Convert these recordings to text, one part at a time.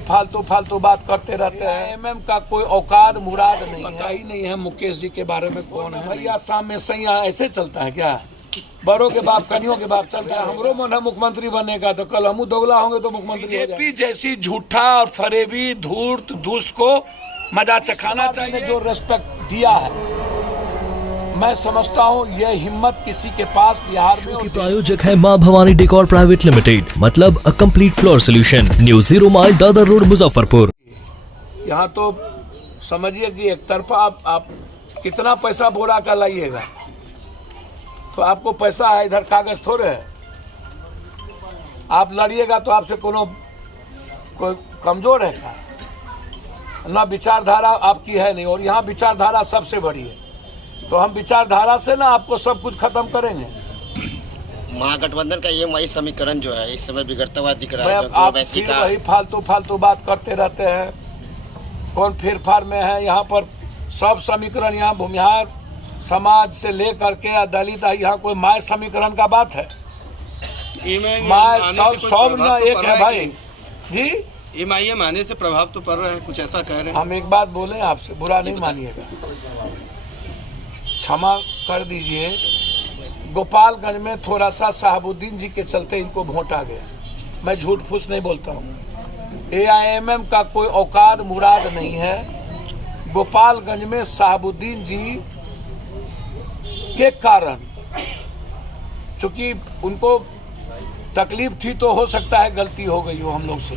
फालतू फालतू बात करते रहते हैं। एमएम का कोई औकात मुराद नहीं है, ही नहीं है मुकेश जी के बारे में कौन है। भैया शाम में सैया ऐसे चलता है क्या? बड़ों के बाप कनियों के बाप चलता है। हमरो मन है मुख्यमंत्री बनने का, तो कल हम दोगला होंगे तो मुख्यमंत्री। बीजेपी जैसी झूठा और फरेबी धूर्त दुष्ट को मजा चखाना चाहिए। जो रेस्पेक्ट दिया है, मैं समझता हूँ यह हिम्मत किसी के पास बिहार में। की प्रायोजक है मां भवानी डेकोर प्राइवेट लिमिटेड, मतलब a complete floor solution, new 0 mile Dadar road Muzaffarpur. यहाँ तो समझिए कि एक तरफा आप कितना पैसा बोरा का लाइएगा, तो आपको पैसा है, इधर कागज थोड़े है। आप लड़िएगा तो आपसे कोई कमजोर है क्या? ना विचारधारा आपकी है नहीं, और यहाँ विचारधारा सबसे बड़ी है। तो हम विचारधारा से ना आपको सब कुछ खत्म करेंगे। महागठबंधन का ये वही समीकरण जो है इस समय बिगड़ता हुआ दिख रहा है। आप फिर वही फालतू बात करते रहते हैं। कौन फेरफार में है? यहाँ पर सब समीकरण, यहाँ भूमिहार समाज से लेकर के दलित, यहाँ कोई माय समीकरण का बात है? माय सब ना एक है भाई जी। एमआईएम आने से प्रभाव तो पड़ रहा है, कुछ ऐसा कह रहे हैं। हम एक बात बोले आपसे, बुरा नहीं मानिएगा, क्षमा कर दीजिए। गोपालगंज में थोड़ा सा साहबुद्दीन जी के चलते इनको वोट आ गया। मैं झूठ फूस नहीं बोलता हूँ। एआईएमएम का कोई औकात मुराद नहीं है। गोपालगंज में साहबुद्दीन जी के कारण, चूंकि उनको तकलीफ थी, तो हो सकता है गलती हो गई हो हम लोग से,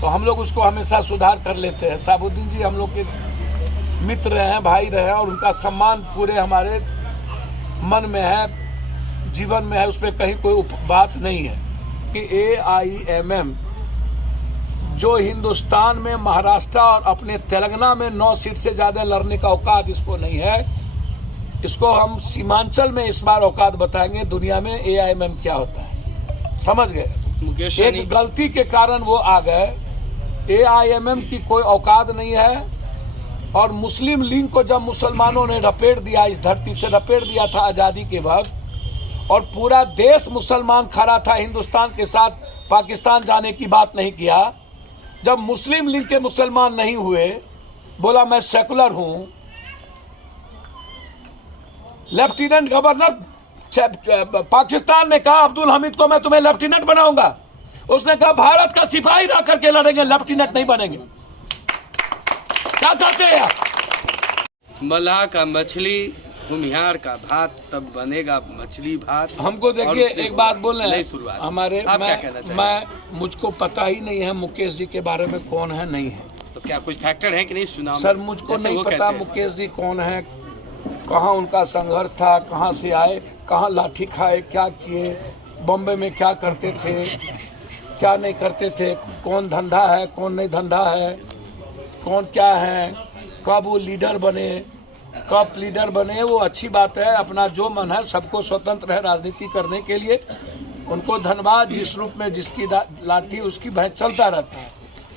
तो हम लोग उसको हमेशा सुधार कर लेते हैं। साहबुद्दीन जी हम लोग के मित्र हैं, भाई रहे, और उनका सम्मान पूरे हमारे मन में है, जीवन में है, उसमें कहीं कोई बात नहीं है कि एआईएमएम जो हिंदुस्तान में महाराष्ट्र और अपने तेलंगाना में 9 सीट से ज्यादा लड़ने का औकात इसको नहीं है। इसको हम सीमांचल में इस बार औकात बताएंगे दुनिया में एआईएमएम क्या होता है, समझ गए? एक गलती के कारण वो आ गए। एआईएमएम की कोई औकात नहीं है। और मुस्लिम लीग को जब मुसलमानों ने लपेट दिया, इस धरती से लपेट दिया था आजादी के वक्त, और पूरा देश मुसलमान खड़ा था हिंदुस्तान के साथ, पाकिस्तान जाने की बात नहीं किया। जब मुस्लिम लीग के मुसलमान नहीं हुए, बोला मैं सेकुलर हूं, लेफ्टिनेंट गवर्नर पाकिस्तान ने कहा अब्दुल हमीद को मैं तुम्हें लेफ्टिनेंट बनाऊंगा। उसने कहा भारत का सिपाही रह करके लड़ेंगे, लेफ्टिनेंट नहीं बनेंगे। क्या कहते हैं आप? मलाह का मछली, भूमिहार का भात, तब बनेगा मछली भात। हमको देखिए एक बात बोले शुरुआत हमारे, आप क्या कहना चाहेंगे? मैं मुझको पता ही नहीं है मुकेश जी के बारे में कौन है नहीं है। तो क्या कुछ फैक्टर है कि नहीं चुनाव? सर मुझको नहीं पता मुकेश जी कौन है, कहाँ उनका संघर्ष था, कहाँ से आए, कहाँ लाठी खाए, क्या किए, बॉम्बे में क्या करते थे, क्या नहीं करते थे, कौन धंधा है कौन नहीं धंधा है, कौन क्या है, कब वो लीडर बने, कब लीडर बने, वो अच्छी बात है। अपना जो मन है, सबको स्वतंत्र है राजनीति करने के लिए। उनको धन्यवाद, जिस रूप में जिसकी लाठी उसकी भैंस चलता रहता है।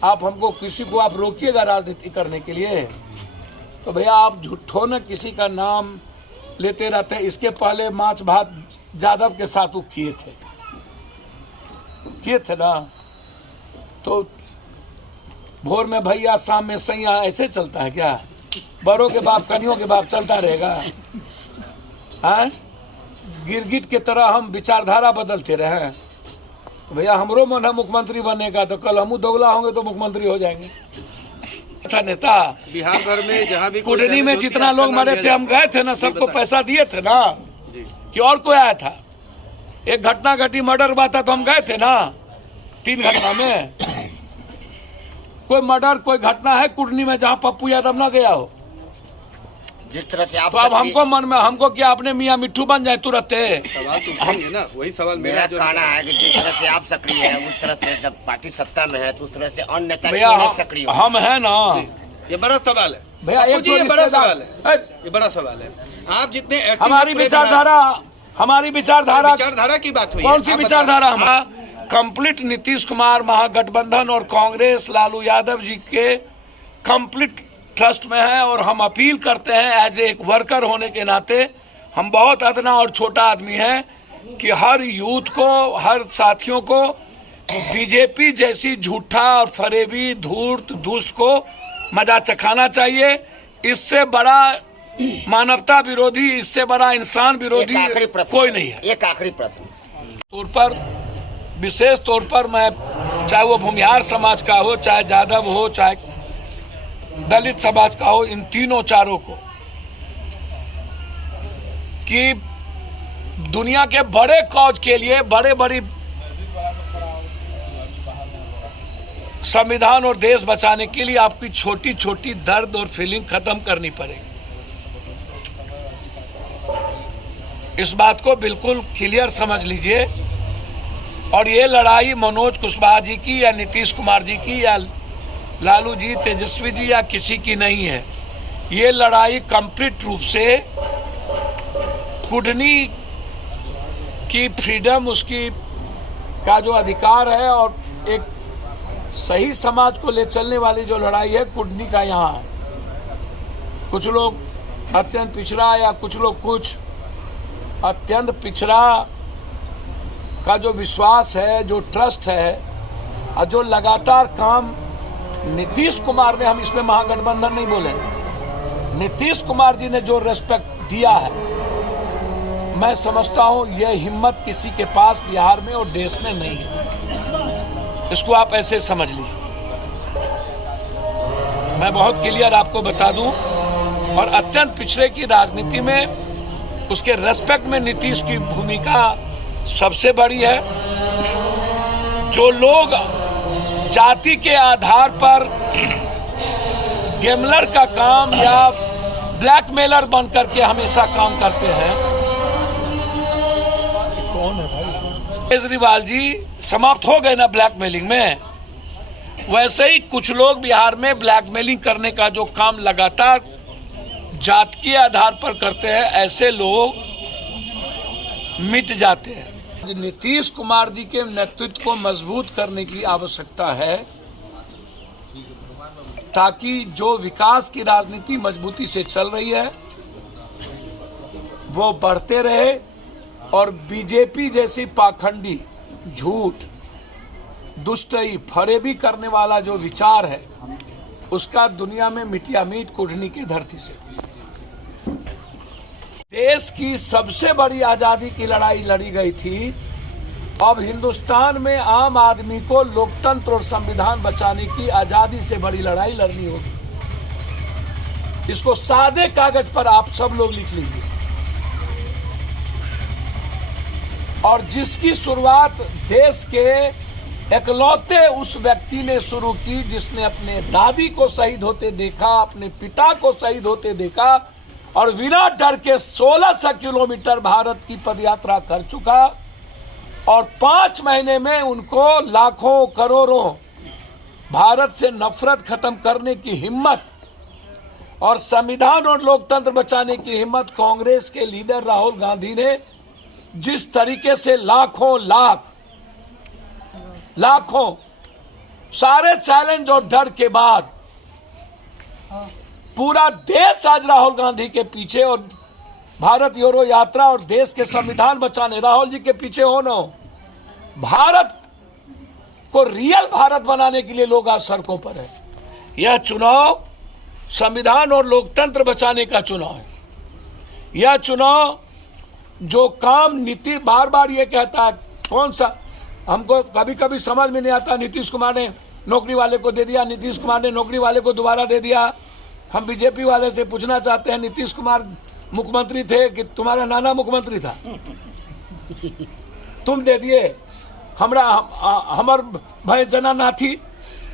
आप हमको किसी को आप रोकिएगा राजनीति करने के लिए, तो भैया आप झूठों न किसी का नाम लेते रहते हैं। इसके पहले माछ भात यादव के साथ वो किए थे ना, तो भोर में भैया शाम में सैया ऐसे चलता है क्या? बड़ों के बाप कनियों के बाप चलता रहेगा? गिरगिट के तरह हम विचारधारा बदलते रहे। तो भैया हमरो मन है मुख्यमंत्री बनने का, तो कल हम दोगला होंगे तो मुख्यमंत्री हो जाएंगे। नेता बिहार भर में जहाँ भी कुटनी में जितना लोग मरे थे, हम गए थे ना, सबको पैसा दिए थे ना, कि और कोई आया था? एक घटना घटी, मर्डर हुआ था, तो हम गए थे ना 3 घटना में। कोई मर्डर कोई घटना है कुटनी में जहाँ पप्पू यादव ना गया हो? जिस तरह से आप, तो अब हमको मन में, हमको क्या अपने मियाँ मिट्ठू बन जाए तुरंत? सवाल तो उठाएंगे ना, वही सवाल मेरा कहना है कि जिस तरह से आप सक्रिय है, उस तरह से जब पार्टी सत्ता में है तो उस तरह से अन्य नेता भैया सक्रिय हम है ना। ये बड़ा सवाल है भैया, ये बड़ा सवाल है, ये बड़ा सवाल है। आप जितने हमारी विचारधारा की बात हुई, कौन सी विचारधारा? हमारा कंप्लीट नीतीश कुमार, महागठबंधन और कांग्रेस लालू यादव जी के कंप्लीट ट्रस्ट में है। और हम अपील करते हैं एज एक वर्कर होने के नाते, हम बहुत अदना और छोटा आदमी है, कि हर यूथ को, हर साथियों को बीजेपी जैसी झूठा और फरेबी धूर्त दुष्ट को मजा चखाना चाहिए। इससे बड़ा मानवता विरोधी, इससे बड़ा इंसान विरोधी कोई नहीं है। एक आखिरी प्रश्न तौर पर, विशेष तौर पर मैं, चाहे वो भूमिहार समाज का हो, चाहे जादव हो, चाहे दलित समाज का हो, इन तीनों चारों को कि दुनिया के बड़े कॉज के लिए, बड़े बड़ी संविधान और देश बचाने के लिए आपकी छोटी छोटी दर्द और फीलिंग खत्म करनी पड़ेगी। इस बात को बिल्कुल क्लियर समझ लीजिए। और ये लड़ाई मनोज कुशवाहा जी की या नीतीश कुमार जी की या लालू जी, तेजस्वी जी या किसी की नहीं है। ये लड़ाई कंप्लीट रूप से कुडनी की फ्रीडम, उसकी का जो अधिकार है और एक सही समाज को ले चलने वाली जो लड़ाई है, कुडनी का यहाँ है। कुछ लोग अत्यंत पिछड़ा या कुछ लोग कुछ अत्यंत पिछड़ा का जो विश्वास है, जो ट्रस्ट है और जो लगातार काम नीतीश कुमार ने, हम इसमें महागठबंधन नहीं बोले, नीतीश कुमार जी ने जो रेस्पेक्ट दिया है, मैं समझता हूं यह हिम्मत किसी के पास बिहार में और देश में नहीं है। इसको आप ऐसे समझ लीजिए। मैं बहुत क्लियर आपको बता दूं, और अत्यंत पिछड़े की राजनीति में उसके रेस्पेक्ट में नीतीश की भूमिका सबसे बड़ी है। जो लोग जाति के आधार पर गैमलर का काम या ब्लैकमेलर बन करके हमेशा काम करते हैं, कौन है भाई? केजरीवाल जी समाप्त हो गए ना ब्लैकमेलिंग में। वैसे ही कुछ लोग बिहार में ब्लैकमेलिंग करने का जो काम लगातार जात के आधार पर करते हैं, ऐसे लोग मिट जाते हैं। नीतीश कुमार जी के नेतृत्व को मजबूत करने की आवश्यकता है, ताकि जो विकास की राजनीति मजबूती से चल रही है वो बढ़ते रहे और बीजेपी जैसी पाखंडी, झूठ, दुष्टई, फरेबी करने वाला जो विचार है उसका दुनिया में मिटिया मीट कुढ़नी की धरती से। देश की सबसे बड़ी आजादी की लड़ाई लड़ी गई थी। अब हिंदुस्तान में आम आदमी को लोकतंत्र और संविधान बचाने की आजादी से बड़ी लड़ाई लड़नी होगी। इसको सादे कागज पर आप सब लोग लिख लीजिए। और जिसकी शुरुआत देश के एकलौते उस व्यक्ति ने शुरू की जिसने अपने दादी को शहीद होते देखा, अपने पिता को शहीद होते देखा और बिना डर के 1600 किलोमीटर भारत की पदयात्रा कर चुका और 5 महीने में उनको लाखों करोड़ों भारत से नफरत खत्म करने की हिम्मत और संविधान और लोकतंत्र बचाने की हिम्मत कांग्रेस के लीडर राहुल गांधी ने जिस तरीके से लाखों सारे चैलेंज और डर के बाद पूरा देश आज राहुल गांधी के पीछे और भारत जोड़ो यात्रा और देश के संविधान बचाने राहुल जी के पीछे हो न हो, भारत को रियल भारत बनाने के लिए लोग आज सड़कों पर है। यह चुनाव संविधान और लोकतंत्र बचाने का चुनाव है। यह चुनाव जो काम नीति बार बार ये कहता है, कौन सा हमको कभी कभी समझ में नहीं आता। नीतीश कुमार ने नौकरी वाले को दे दिया, नीतीश कुमार ने नौकरी वाले को दोबारा दे दिया। हम बीजेपी वाले से पूछना चाहते हैं, नीतीश कुमार मुख्यमंत्री थे कि तुम्हारा नाना मुख्यमंत्री था? तुम दे दिए। हमर भाई जना नाथी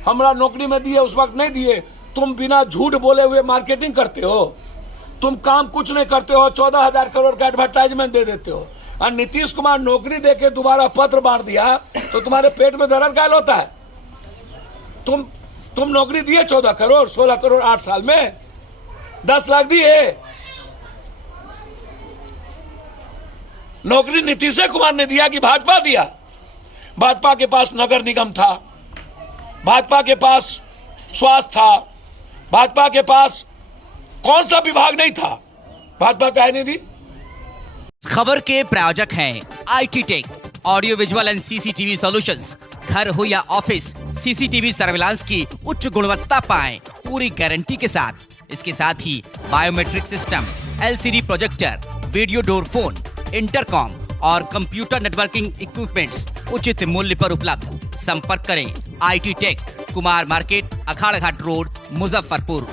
हमरा नौकरी में दिए, उस वक्त नहीं दिए। तुम बिना झूठ बोले हुए मार्केटिंग करते हो, तुम काम कुछ नहीं करते हो, 14,000 करोड़ का एडवर्टाइजमेंट दे देते हो। और नीतीश कुमार नौकरी देके दोबारा पत्र बांट दिया तो तुम्हारे पेट में दर्द क्या होता है? तुम नौकरी दिए 14 करोड़ 16 करोड़ 8 साल में 10 लाख दिए। नौकरी नीतीश कुमार ने दिया कि भाजपा दिया? भाजपा के पास नगर निगम था, भाजपा के पास स्वास्थ्य था, भाजपा के पास कौन सा विभाग नहीं था? भाजपा का नहीं दी। खबर के प्रायोजक हैं IT tech, audio visual and CCTV solutions, घर हो या ऑफिस, सीसीटीवी सर्विलांस की उच्च गुणवत्ता पाएं पूरी गारंटी के साथ। इसके साथ ही biometric system, LCD projector, video door phone, intercom और कंप्यूटर नेटवर्किंग इक्विपमेंट्स उचित मूल्य पर उपलब्ध। संपर्क करें IT tech, Kumar market, Akhara Ghat road, Muzaffarpur.